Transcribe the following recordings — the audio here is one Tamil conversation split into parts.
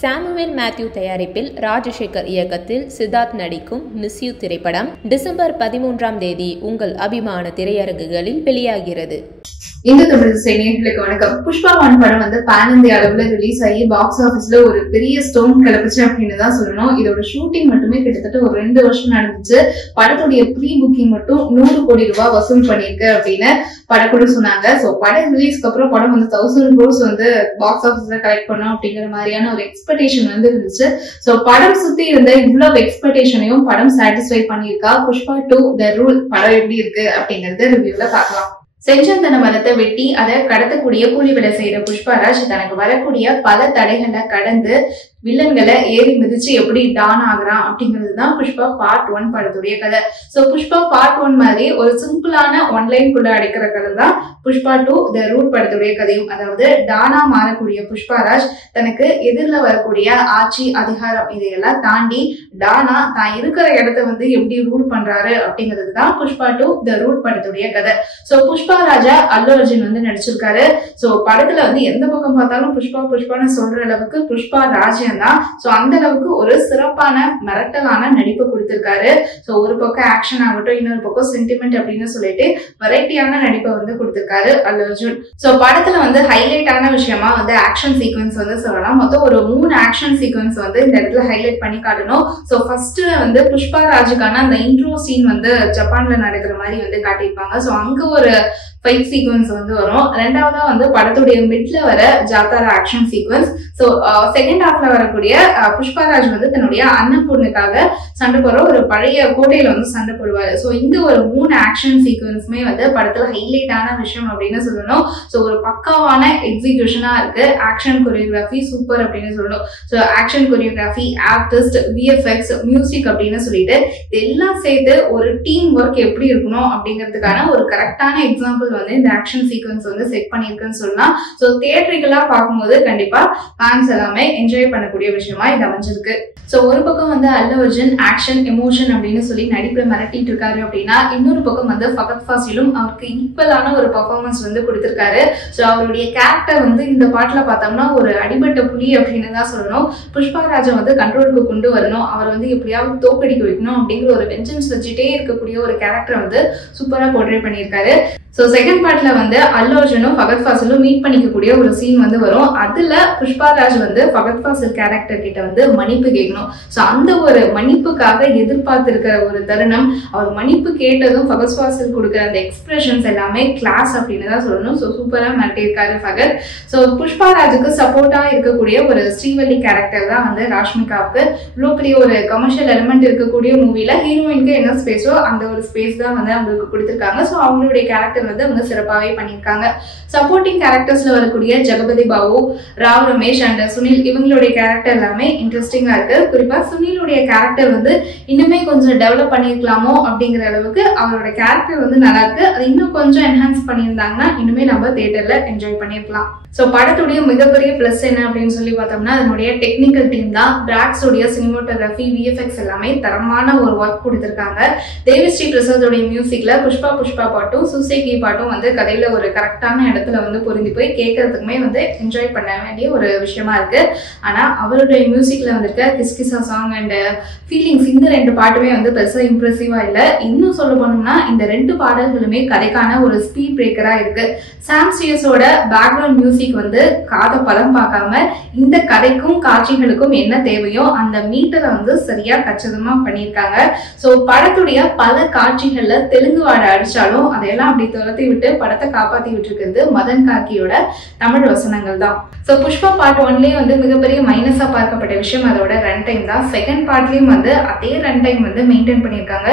சாமுவேல் மேத்யூ தயாரிப்பில் ராஜசேகர் இயக்கத்தில் சித்தார்த் நடிக்கும் மிஸ் யூ திரைப்படம் டிசம்பர் 13ஆம் தேதி உங்கள் அபிமான திரையரங்குகளில் வெளியாகிறது. இந்த தமிழ் நேயர்களுக்கு வணக்கம். புஷ்பா 1 படம் வந்து பேன் இந்தியா அளவுல ரிலீஸ் ஆகி பாக்ஸ் ஆபீஸ்ல ஒரு பெரிய ஸ்டோன் கிளப்பிச்சு அப்படின்னு தான் சொல்லணும். இதோட ஷூட்டிங் மட்டுமே கிட்டத்தட்ட ஒரு 2 வருஷம் நடந்துச்சு. படத்துடைய ப்ரீ புக்கிங் மட்டும் 100 கோடி ரூபாய் வசூல் பண்ணிருக்கு அப்படின்னு படக்குழு சொன்னாங்க. சோ படம் ரிலீஸ்க்கு அப்புறம் படம் வந்து 1000 crores வந்து பாக்ஸ் ஆபீஸ்ல கலெக்ட் பண்ணும் அப்படிங்கிற மாதிரியான ஒரு எக்ஸ்பெக்டேஷன் வந்து இருந்துச்சு. சோ படம் சுத்தி இருந்த இவ்வளவு எக்ஸ்பெக்டேஷனையும் படம் சாட்டிஸ்ஃபை பண்ணியிருக்கா. புஷ்பா 2 த ரூல் படம் எப்படி இருக்கு அப்படிங்கறத ரிவ்யூல பார்க்கலாம். செஞ்சந்தன மரத்தை வெட்டி அதை கடத்தக்கூடிய கூலி வேலை செய்யற புஷ்பராஜ் தனக்கு வரக்கூடிய பல தடைகளை கடந்து வில்லன்களை ஏறி மிதிச்சு எப்படி டான் ஆகுறான் அப்படிங்கிறதுதான் புஷ்பா பார்ட் 1 படத்துடைய கதை. சோ புஷ்பா பார்ட் 1 மாதிரி ஒரு சிம்பிளான ஒன்லைன் குள்ள அடைக்கிற கதை தான் புஷ்பா 2 த ரூட் படத்துடைய கதையும். அதாவது டானா மாறக்கூடிய புஷ்பராஜ் தனக்கு எதிரில் வரக்கூடிய ஆட்சி அதிகாரம் இதையெல்லாம் தாண்டி டானா தான் இருக்கிற இடத்த வந்து எப்படி ரூல் பண்றாரு அப்படிங்கிறது தான் புஷ்பா 2 த ரூட் படத்துடைய கதை. சோ புஷ்பா ராஜா அல்லு அர்ஜுன் வந்து நடிச்சிருக்காரு. சோ படத்துல வந்து எந்த பக்கம் பார்த்தாலும் புஷ்பா புஷ்பான்னு சொல்ற அளவுக்கு புஷ்பா ராஜ் தான். சோ அந்த அளவுக்கு ஒரு சிறப்பான மிரட்டலான நடிப்பு கொடுத்திருக்காரு. சோ ஒரு பக்கம் ஆக்ஷன் ஆகட்டும், இன்னொரு பக்கம் சென்டிமெண்ட் அப்படின்னு சொல்லிட்டு வெரைட்டியான நடிப்பை வந்து கொடுத்திருக்காரு அல்லு அர்ஜுன். சோ படத்துல வந்து ஹைலைட்டான விஷயமா வந்து ஆக்ஷன் சீக்வன்ஸ் வந்து சொல்லலாம். மொத்தம் ஒரு 3 ஆக்ஷன் சீக்வன்ஸ் வந்து இந்த இடத்துல ஹைலைட் பண்ணி காட்டணும். சோ ஃபர்ஸ்ட் வந்து புஷ்பா ராஜுக்கான அந்த இன்ட்ரோ சீன் வந்து ஜப்பான்ல நடக்கிற மாதிரி வந்து காட்டியிருப்பாங்க. சோ அங்க ஒரு ஃபைட் சீக்வன்ஸ் வந்து வரும். ரெண்டாவதா வந்து படத்துடைய மிட்ல வர ஜாத்தாரா ஆக்ஷன் சீக்வன்ஸ். சோ செகண்ட் ஹாஃப்ல வரக்கூடிய புஷ்பராஜ் வந்து தன்னுடைய அண்ணன் பொண்ணுக்காக சண்டை போடுற ஒரு பழைய கோட்டையில வந்து சண்டை போடுவாரு. சோ இந்த ஒரு 3 ஆக்ஷன் சீக்வன்ஸுமே வந்து படத்துல ஹைலைட்டான விஷயம் அப்படின்னு சொல்லணும். சோ ஒரு பக்காவான எக்ஸிகியூஷனா இருக்கு. ஆக்ஷன் கொரியோகிராஃபி சூப்பர் அப்படின்னு சொல்லணும். So action choreography, artist, VFX, music அப்படின்னு சொல்லிட்டு இதெல்லாம் சேர்த்து ஒரு டீம் ஒர்க் எப்படி இருக்கணும் அப்படிங்கிறதுக்கான ஒரு கரெக்டான எக்ஸாம்பிள் வந்து இந்த ஆக்ஷன் சீக்வன்ஸ் வந்து செட் பண்ணிருக்குன்னு சொல்லலாம். சோ தியேட்டரிக்கலா பார்க்கும்போது கண்டிப்பா ஃபேன்ஸ் எல்லாமே என்ஜாய் பண்ணக்கூடிய விஷயமா இது அமைஞ்சிருக்கு. சோ ஒரு பக்கம் வந்து அல்லு அர்ஜுன் ஆக்ஷன் எமோஷன் அப்படின்னு சொல்லி நடிப்புல மிரட்டிட்டு இருக்காரு அப்படின்னா, இன்னொரு பக்கம் வந்து ஃபகத் ஃபாசிலும் அவருக்கு ஈக்குவலான ஒரு பெர்ஃபார்மன்ஸ் வந்து கொடுத்திருக்காரு. சோ அவருடைய கேரக்டர் வந்து இந்த பாட்டுல பார்த்தோம்னா ஒரு அடிபட்ட புலி அப்படின்னு தான் சொல்லணும். புஷ்பா ராஜா வந்து கண்ட்ரோலுக்கு கொண்டு வரணும், அவர் வந்து எப்படியாவது தோக்கடிக்க வைக்கணும் அப்படிங்கிற ஒரு வெஞ்சன்ஸ் வச்சுட்டே இருக்கக்கூடிய ஒரு கேரக்டர் வந்து சூப்பரா போர்ட்ரே பண்ணியிருக்காரு. சோ செகண்ட் பார்ட்ல வந்து அல்லு அர்ஜுனும் ஃபகத் ஃபாசிலும் மீட் பண்ணிக்கக்கூடிய ஒரு சீன் வந்து வரும். அதுல புஷ்பராஜ் வந்து ஃபகத் ஃபாசில் கேரக்டர் கிட்ட வந்து மன்னிப்பு கேட்கணும். சோ அந்த ஒரு மன்னிப்புக்காக எதிர்பார்த்திருக்கிற ஒரு தருணம், அவர் மன்னிப்பு கேட்டதும் ஃபகத் ஃபாசில் கொடுக்குற அந்த எக்ஸ்பிரஷன்ஸ் எல்லாமே கிளாஸ் அப்படின்னு தான் சொல்லணும். சோ சூப்பரா மிரட்டியிருக்காரு ஃபகத். சோ புஷ்பராஜுக்கு சப்போர்ட்டா இருக்கக்கூடிய ஒரு ஸ்ரீவல்லி கேரக்டர் தான் வந்து ராஷ்மிகாவுக்கு. இவ்வளவு பெரிய ஒரு கமர்ஷியல் எலிமெண்ட் இருக்கக்கூடிய மூவில ஹீரோயினுக்கு என்ன ஸ்பேஸோ அந்த ஒரு ஸ்பேஸ் தான் வந்து அவங்களுக்கு கொடுத்திருக்காங்க. சோ அவங்களுடைய கேரக்டர் வந்து அவங்க சிறப்பாவே பண்ணியிருக்காங்க. சப்போர்ட்டிங் கேரக்டர்ஸ்ல வரக்கூடிய ஜெகபதி பாபு, ராவ் ரமேஷ் அண்ட் சுனில் இவங்களுடைய கேரக்டர் எல்லாமே இன்ட்ரெஸ்டிங்கா இருக்கு. குறிப்பா சுனிலுடைய கேரக்டர் வந்து இன்னுமே கொஞ்சம் டெவலப் பண்ணிருக்கலாமோ அப்படிங்கிற அளவுக்கு அவரோட கேரக்டர் வந்து நல்லா இருக்கு. அது இன்னும் கொஞ்சம் என்ஹான்ஸ் பண்ணியிருந்தாங்கன்னா இன்னுமே நம்ம தியேட்டர்ல என்ஜாய் பண்ணிருக்கலாம். சோ படத்துடைய மிகப்பெரிய பிளஸ் என்ன அப்படின்னு சொல்லி பார்த்தோம்னா அதனுடைய டெக்னிக்கல் டீம் தான். பிராக்ஸோடைய சினிமோட்டோகிராஃபி, விஎஃப்எக்ஸ் எல்லாமே தரமான ஒரு ஒர்க் கொடுத்திருக்காங்க. தேவிஸ்ரீ பிரசாதோடைய மியூசிக்ல புஷ்பா பாட்டும் சுசேகி பாட்டும் வந்து கதையில ஒரு கரெக்டான இடத்துல வந்து பொருந்தி போய் கேட்கறதுக்குமே வந்து என்ஜாய் பண்ண வேண்டிய ஒரு விஷயமா இருக்கு. ஆனா அவருடைய மியூசிக்ல வந்திருக்க கிஸ்கிசா சாங் அண்ட் ஃபீலிங்ஸ் இந்த 2 பாட்டுமே வந்து பெருசா இம்ப்ரெசிவா இல்ல. இன்னும் சொல்ல போனோம்னா இந்த 2 பாடல்களுமே கதைக்கான ஒரு ஸ்பீட் பிரேக்கரா இருக்கு. சாம் ஸ்டியர்ஸோட பேக்ரவுண்ட் மியூசிக் வந்து காத பதம் பார்க்காம இந்த கதைக்கும் காட்சிகளுக்கும் என்ன தேவையோ அந்த மீட்டரை வந்து சரியா கச்சிதமா பண்ணியிருக்காங்க. சோ படத்துடைய பல காட்சிகள்ல தெலுங்கு வாடை அடிச்சாலும் அதையெல்லாம் அப்படி துரத்தி விட்டு படத்தை காப்பாத்தி விட்டு இருக்கிறது மதன் கார்கியோட தமிழ் வசனங்கள் தான். சோ புஷ்பா பார்ட் 1லயே வந்து மிகப்பெரிய மைனஸா பார்க்கப்பட்ட விஷயம் அதோட ரன் டைம் தான். செகண்ட் பார்ட்லயும் வந்து அதே ரன் டைம் வந்து மெயின்டைன் பண்ணியிருக்காங்க.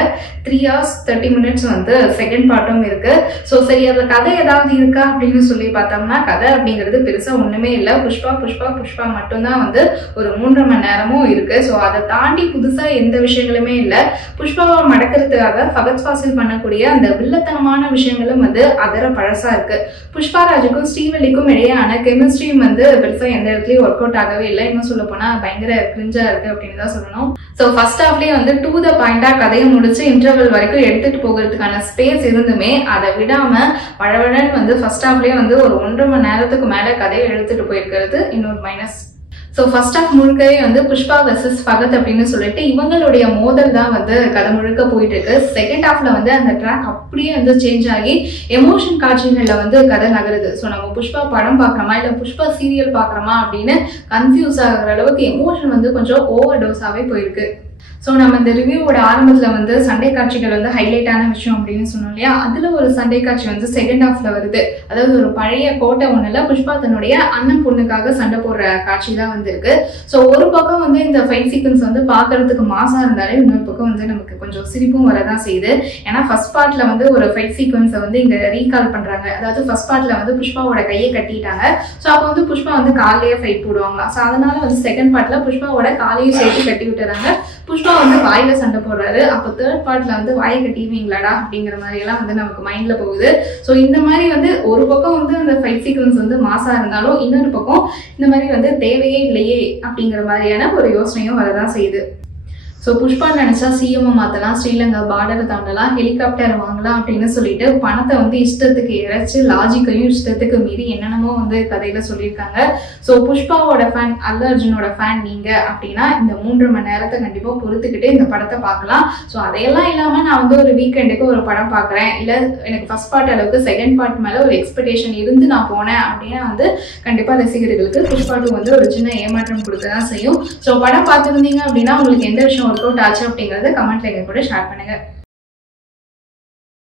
3 hours 30 minutes வந்து செகண்ட் பார்ட்டும் இருக்கு. சோ சரி அதுல கதை ஏதாவது இருக்கா அப்படின்னு சொல்லி பார்த்தோம்னா கதை அப்படிங்கிறது பெருசா ஒண்ணுமே இல்ல. புஷ்பா மட்டும்தான் வந்து ஒரு 3.5 மணி நேரமும் இருக்கு. சோ அதை தாண்டி புதுசா எந்த விஷயங்களுமே இல்ல. புஷ்பாவை மடக்கிறதுக்காக ஃபகத் ஃபாசில் பண்ணக்கூடிய அந்த வில்லத்தனமான விஷயங்களும் வந்து அதர பழசா இருக்கு. புஷ்பராஜுக்கும் ஸ்ரீவல்லிக்கும் இடையான கெமிஸ்ட்ரியும் வந்து பெருசா எந்த இடத்துலயும் ஒர்க் அவுட் ஆகவே இல்லை. இன்னும் சொல்ல போனா பயங்கர கிரிஞ்சா இருக்கு அப்படின்னு தான் சொல்லணும். சோ ஃபர்ஸ்ட் ஹாஃப்லயே வந்து டு த பாயிண்டா கதையை முடிச்சு இன்டர்வல் வரைக்கும் எடுத்துட்டு போகிறதுக்கான ஸ்பேஸ் இருந்துமே அதை விடாம வழவழன்னு வந்து ஃபர்ஸ்ட் ஹாஃப்லயே வந்து ஒரு 1.5 மணி நேரத்துக்கு மேல கதையை எடுத்துட்டு போயிருக்கிறது இன்னொரு மைனஸ். ஸோ ஃபர்ஸ்ட் ஆஃப் முழுக்கவே வந்து புஷ்பா வெர்சஸ் ஃபகத் அப்படின்னு சொல்லிட்டு இவங்களுடைய மோதல் தான் வந்து கதை முழுக்க போயிட்டு இருக்கு. செகண்ட் ஹாஃப்ல வந்து அந்த ட்ராக் அப்படியே வந்து சேஞ்ச் ஆகி எமோஷன் காட்சிகள்ல வந்து கதை நகருது. ஸோ நம்ம புஷ்பா படம் பார்க்குறோமா இல்லை புஷ்பா சீரியல் பார்க்குறோமா அப்படின்னு கன்ஃபியூஸ் ஆகிற அளவுக்கு எமோஷன் வந்து கொஞ்சம் ஓவர் டோஸாவே போயிருக்கு. ஸோ நம்ம இந்த ரிவ்யூவோட ஆரம்பத்தில் வந்து சண்டை காட்சிகள் வந்து ஹைலைட்டான விஷயம் அப்படின்னு சொன்னோம் இல்லையா, அதில் ஒரு சண்டை காட்சி வந்து செகண்ட் ஹாஃப்ல வருது. அதாவது ஒரு பழைய கோட்டை ஒன்றில் புஷ்பா தன்னுடைய அண்ணன் பொண்ணுக்காக சண்டை போடுற காட்சி தான் வந்து இருக்கு. ஸோ ஒரு பக்கம் வந்து இந்த ஃபைட் சீக்வன்ஸ் வந்து பார்க்கறதுக்கு மாசா இருந்தாலே இன்னொரு பக்கம் வந்து நமக்கு கொஞ்சம் சிரிப்பும் வரதான் செய்யுது. ஏன்னா ஃபர்ஸ்ட் பார்ட்ல வந்து ஒரு ஃபைட் சீக்வன்ஸை வந்து இங்க ரீகால் பண்றாங்க. அதாவது ஃபர்ஸ்ட் பார்ட்ல வந்து புஷ்பாவோட கையை கட்டிட்டாங்க. ஸோ அப்போ வந்து புஷ்பா வந்து காலையே ஃபைட் போடுவாங்க. ஸோ அதனால வந்து செகண்ட் பார்ட்ல புஷ்பாவோட காலையும் சேர்த்து கட்டி விட்டுறாங்க. புஷ்பா வந்து வாயில சண்டை போடுறாரு. அப்போ தேர்ட் பார்ட்ல வந்து வாயை கட்டிடுவீங்களாடா அப்படிங்கிற மாதிரி எல்லாம் வந்து நமக்கு மைண்ட்ல போகுது. ஸோ இந்த மாதிரி வந்து ஒரு பக்கம் வந்து அந்த ஃபைட் சீக்வன்ஸ் வந்து மாசா இருந்தாலும் இன்னொரு பக்கம் இந்த மாதிரி வந்து தேவையே இல்லையே அப்படிங்கிற மாதிரியான ஒரு யோசனையும் வரதான் செய்யுது. ஸோ புஷ்பா நினைச்சா சிஎம் மாற்றலாம், ஸ்ரீலங்கா பார்டரை தாண்டலாம், ஹெலிகாப்டர் வாங்கலாம் அப்படின்னு சொல்லிட்டு பணத்தை வந்து இஷ்டத்துக்கு இறைச்சி லாஜிக்கையும் இஷ்டத்துக்கு மீறி என்னென்னமோ வந்து கதையில சொல்லியிருக்காங்க. ஸோ புஷ்பாவோட ஃபேன், அல்லு அர்ஜுனோட ஃபேன் நீங்க அப்படின்னா இந்த 3 மணி நேரத்தை கண்டிப்பாக பொறுத்துக்கிட்டு இந்த படத்தை பார்க்கலாம். ஸோ அதையெல்லாம் இல்லாம நான் வந்து ஒரு வீக்கெண்டுக்கு ஒரு படம் பார்க்குறேன், இல்லை எனக்கு ஃபர்ஸ்ட் பார்ட் அளவுக்கு செகண்ட் பார்ட் மேல ஒரு எக்ஸ்பெக்டேஷன் இருந்து நான் போனேன் அப்படின்னா வந்து கண்டிப்பா ரசிகர்களுக்கு புஷ்பா 2 வந்து ஒரு சின்ன ஏமாற்றம் கொடுக்க தான் செய்யும். ஸோ படம் பார்த்துருந்தீங்க அப்படின்னா உங்களுக்கு எந்த விஷயம் ஒர்க் அவுட் ஆச்சு அப்படிங்கறத கமெண்ட்ல எங்க கூட ஷேர் பண்ணுங்க.